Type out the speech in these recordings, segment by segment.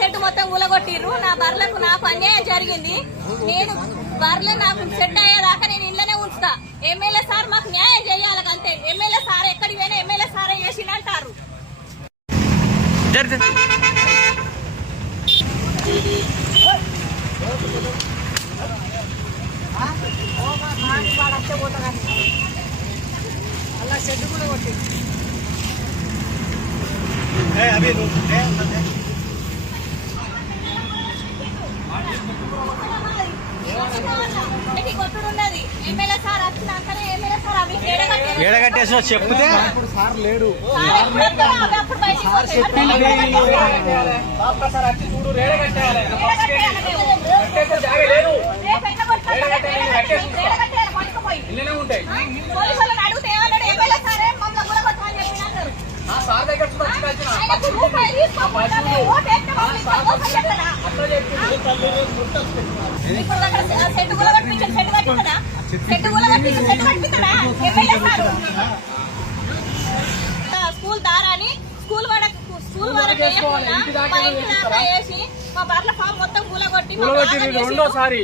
Set మొత్తం ఊలగొట్టిర్రు. నా బర్లకు నాకు అన్యాయం జరిగింది. నేను బర్రెలు నాకు సెట్ అయ్యేదాకా నేను ఇంట్లోనే ఉంచుతా. ఎమ్మెల్యే సార్ మాకు న్యాయం చేయాలి అంతే. ఎమ్మెల్యే సార్ ఎక్కడికి పోయినా ఎమ్మెల్యే సారే చేసిందంటారు. అలా షెడ్ కూడా కొట్టి కొట్టుడున్నది. ఎమ్మెల్యే సార్ వచ్చినాకనే ఎమ్మెల్యే సార్ అవి ఏడగట్టేసిన చెప్తే సార్ లేడు. స్కూల్ దారాని స్కూల్ వరకు వేసి మా బర్ల ఫామ్ మొత్తం కూలగొట్టి రెండోసారి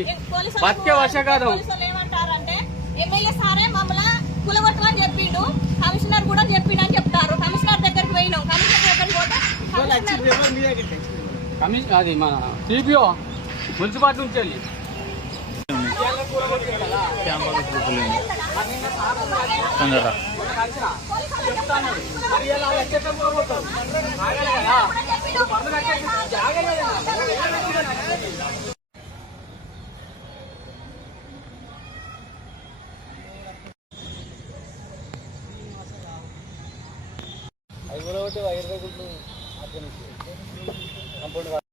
ఏమంటారంటే ఎమ్మెల్యే సారే మమ్మల్ని కూలగొట్టమని చెప్పిండు. కమిషనర్ కూడా చెప్పిండు అని చెప్తారు. కమిషనర్ దగ్గరికి పోయినాం. కమిషనర్ దగ్గరికి పోతే అది మన సిపిఓ మున్సిపాలిటీ నుంచి వెళ్ళి అది కూడా ఒకటి 20 రూపాయలు